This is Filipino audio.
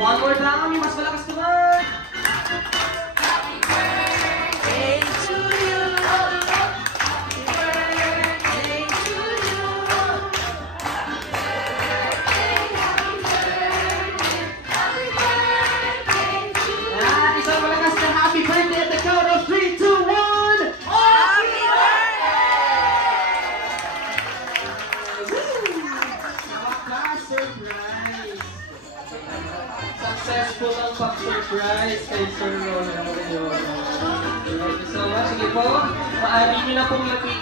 One more time, mas malakas naman! Happy birthday to you. Happy birthday to you. Happy birthday, happy birthday, happy birthday to you. Yan, isang malakas na happy birthday at the count of 3, 2, 1! Happy Wakas, surprise! Successful ang pag-surprise kay Sir Ron. Thank you so much. Sige po, maaari nyo na pong lapit.